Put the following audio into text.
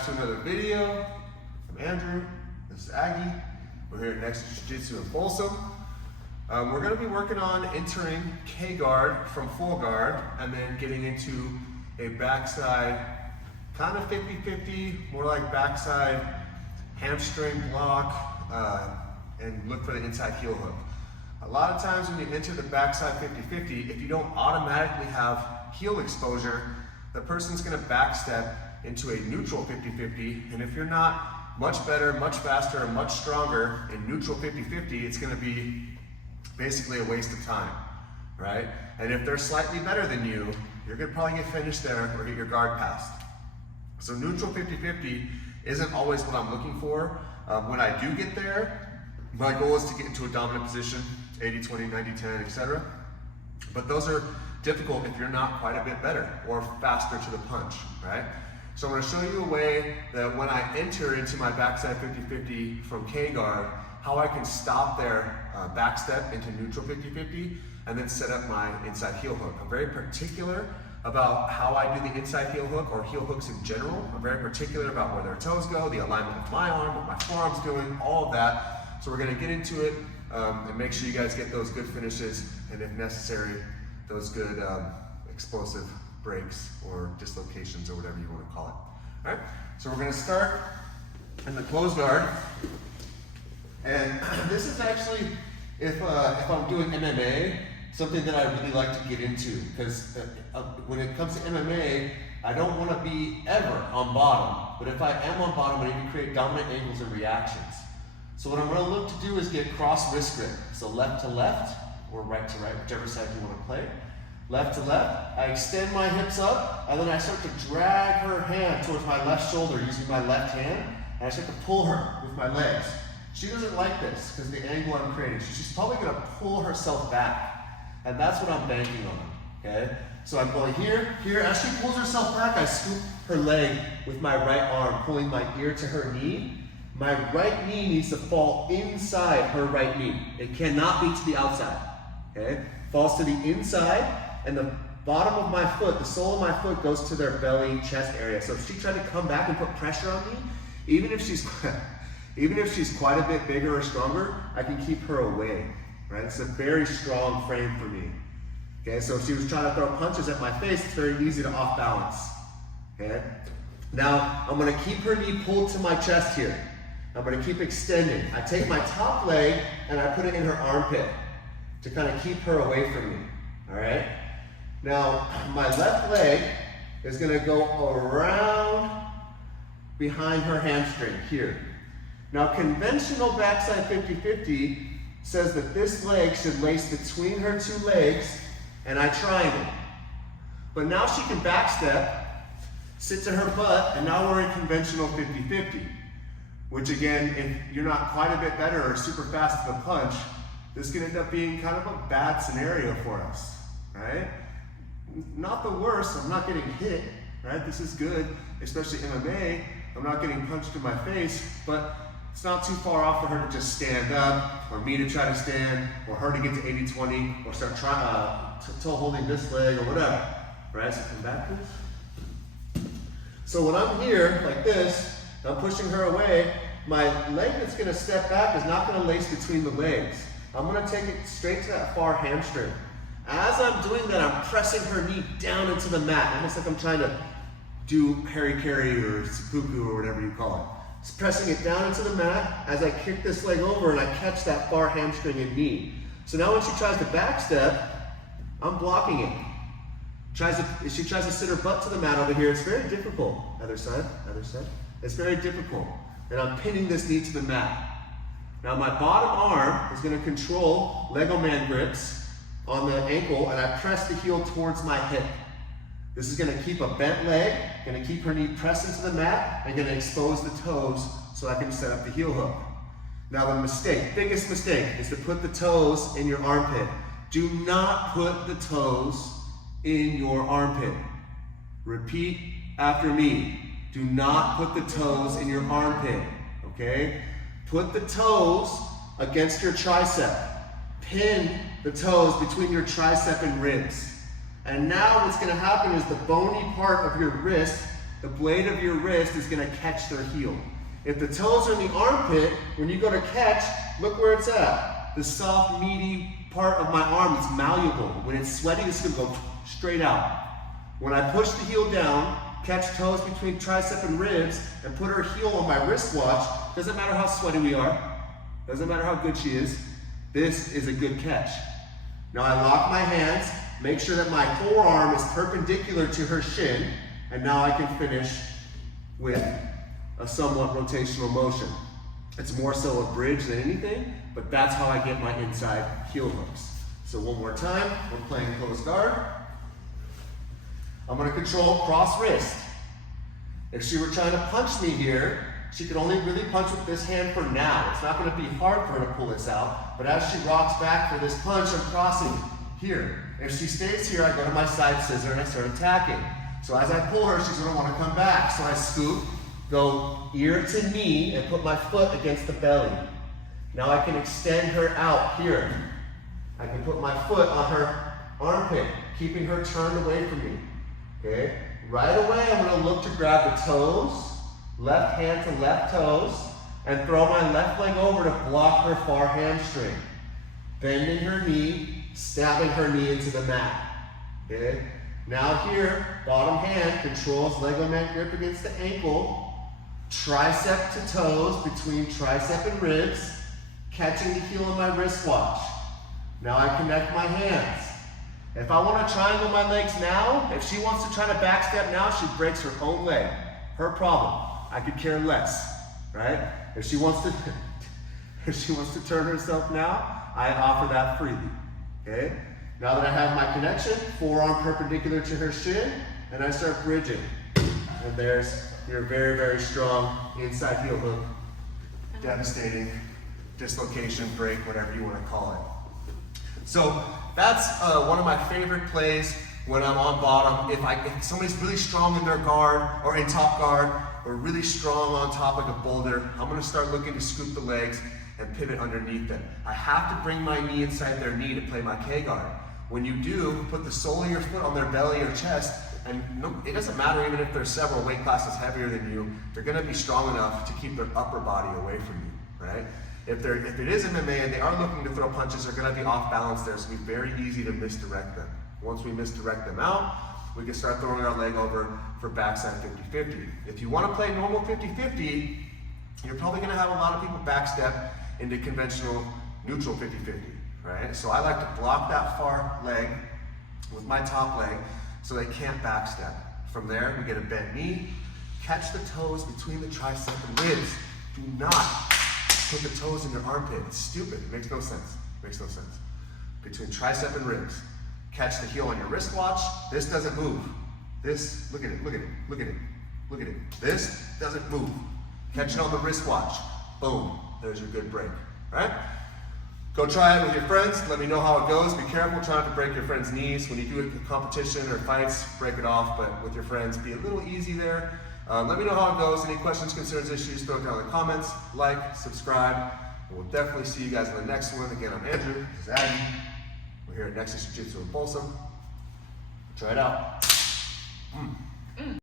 guys to another video. I'm Andrew, this is Aggie. We're here at Next Jiu-Jitsu in Folsom. We're going to be working on entering K-guard from full guard and then getting into a backside kind of 50-50, more like backside hamstring block and look for the inside heel hook. A lot of times when you enter the backside 50-50, if you don't automatically have heel exposure, the person's going to backstep into a neutral 50-50, and if you're not much better, much faster, and much stronger in neutral 50-50, it's going to be basically a waste of time, right? And if they're slightly better than you, you're going to probably get finished there or get your guard passed. So neutral 50-50 isn't always what I'm looking for. When I do get there, my goal is to get into a dominant position, 80-20, 90-10, etc. But those are difficult if you're not quite a bit better or faster to the punch, right? So I'm going to show you a way that when I enter into my backside 50-50 from K-guard, how I can stop their backstep into neutral 50-50 and then set up my inside heel hook. I'm very particular about how I do the inside heel hook or heel hooks in general. I'm very particular about where their toes go, the alignment of my arm, what my forearm's doing, all of that. So we're going to get into it and make sure you guys get those good finishes and if necessary, those good explosive breaks or dislocations or whatever you want to call it. All right, so we're going to start in the closed guard. And this is actually, if I'm doing MMA, something that I really like to get into, because when it comes to MMA, I don't want to be ever on bottom, but if I am on bottom, I need to create dominant angles and reactions. So what I'm going to look to do is get cross wrist grip. So left to left, or right to right, whichever side you want to play. Left to left, I extend my hips up, and then I start to drag her hand towards my left shoulder using my left hand, and I start to pull her with my legs. She doesn't like this because of the angle I'm creating. So she's probably going to pull herself back, and that's what I'm banking on, okay? So I'm going here, here. As she pulls herself back, I scoop her leg with my right arm, pulling my ear to her knee. My right knee needs to fall inside her right knee. It cannot be to the outside, okay? Falls to the inside. And the bottom of my foot, the sole of my foot goes to their belly, chest area. So if she tried to come back and put pressure on me, even if she's quite a bit bigger or stronger, I can keep her away, right? It's a very strong frame for me. Okay, so if she was trying to throw punches at my face, it's very easy to off balance. Okay? Now, I'm gonna keep her knee pulled to my chest here. I'm gonna keep extending. I take my top leg and I put it in her armpit to kind of keep her away from me, all right? Now, my left leg is going to go around behind her hamstring here. Now, conventional backside 50-50 says that this leg should lace between her two legs and I triangle. But now she can backstep, sit to her butt, and now we're in conventional 50-50. Which again, if you're not quite a bit better or super fast to the punch, this can end up being kind of a bad scenario for us, right? Not the worst, I'm not getting hit, right? This is good, especially MMA. I'm not getting punched in my face, but it's not too far off for her to just stand up, or me to try to stand, or her to get to 80-20, or start toe holding this leg, or whatever, right? So come back, please. So when I'm here, like this, I'm pushing her away, my leg that's gonna step back is not gonna lace between the legs. I'm gonna take it straight to that far hamstring. As I'm doing that, I'm pressing her knee down into the mat, almost like I'm trying to do Harry-Carry or seppuku or whatever you call it. Just pressing it down into the mat as I kick this leg over and I catch that far hamstring and knee. So now when she tries to backstep, I'm blocking it. If she tries to sit her butt to the mat over here, it's very difficult. Other side, other side. It's very difficult. And I'm pinning this knee to the mat. Now my bottom arm is going to control Lego man grips on the ankle, and I press the heel towards my hip. This is going to keep a bent leg, going to keep her knee pressed into the mat, and going to expose the toes so I can set up the heel hook. Now the mistake, biggest mistake, is to put the toes in your armpit. Do not put the toes in your armpit. Repeat after me. Do not put the toes in your armpit, okay? Put the toes against your tricep. Pin the toes between your tricep and ribs. And now what's going to happen is the bony part of your wrist the blade of your wrist is going to catch their heel. If the toes are in the armpit, when you go to catch, look where it's at. The soft, meaty part of my arm is malleable. When it's sweaty, it's going to go straight out. When I push the heel down, catch toes between tricep and ribs, and put her heel on my wristwatch, doesn't matter how sweaty we are, doesn't matter how good she is, this is a good catch. Now I lock my hands, make sure that my forearm is perpendicular to her shin, and now I can finish with a somewhat rotational motion. It's more so a bridge than anything, but that's how I get my inside heel hooks. So one more time, we're playing close guard. I'm going to control cross wrist. If she were trying to punch me here, she could only really punch with this hand for now. It's not going to be hard for her to pull this out, but as she rocks back for this punch, I'm crossing here. If she stays here, I go to my side scissor and I start attacking. So as I pull her, she's going to want to come back. So I scoop, go ear to knee, and put my foot against the belly. Now I can extend her out here. I can put my foot on her armpit, keeping her turned away from me. Okay? Right away, I'm going to look to grab the toes, left hand to left toes, and throw my left leg over to block her far hamstring. Bending her knee, stabbing her knee into the mat. Okay? Now here, bottom hand controls leg on mat grip against the ankle, tricep to toes between tricep and ribs, catching the heel on my wristwatch. Now I connect my hands. If I want to triangle my legs now, if she wants to try to backstep now, she breaks her own leg. Her problem. I could care less, right? If she wants to turn herself now, I offer that freely, okay? Now that I have my connection, forearm perpendicular to her shin, and I start bridging. And there's your very, very strong inside heel hook. Devastating dislocation, break, whatever you want to call it. So that's one of my favorite plays when I'm on bottom. If somebody's really strong in their guard or in top guard or really strong on top like a boulder, I'm going to start looking to scoop the legs and pivot underneath them. I have to bring my knee inside their knee to play my K-guard. When you do, put the sole of your foot on their belly or chest, and it doesn't matter even if they're several weight classes heavier than you, they're going to be strong enough to keep their upper body away from you, right? If it is MMA and they are looking to throw punches, they're going to be off balance there, so it's very easy to misdirect them. Once we misdirect them out, we can start throwing our leg over for backside 50-50. If you want to play normal 50-50, you're probably going to have a lot of people backstep into conventional neutral 50-50, right? So I like to block that far leg with my top leg so they can't backstep. From there, we get a bent knee, catch the toes between the tricep and ribs. Do not put the toes in your armpit. It's stupid. It makes no sense. It makes no sense. Between tricep and ribs. Catch the heel on your wristwatch. This doesn't move. This, look at it, look at it, look at it, look at it. This doesn't move. Catch it on the wristwatch. Boom. There's your good break. Right? Go try it with your friends. Let me know how it goes. Be careful trying to break your friends' knees. When you do a competition or fights, break it off. But with your friends, be a little easy there. Let me know how it goes. Any questions, concerns, issues, throw it down in the comments. Like, subscribe. And we'll definitely see you guys in the next one. Again, I'm Andrew. This is Aggie. We're here at Nexus Jiu-Jitsu in Folsom. Try it out.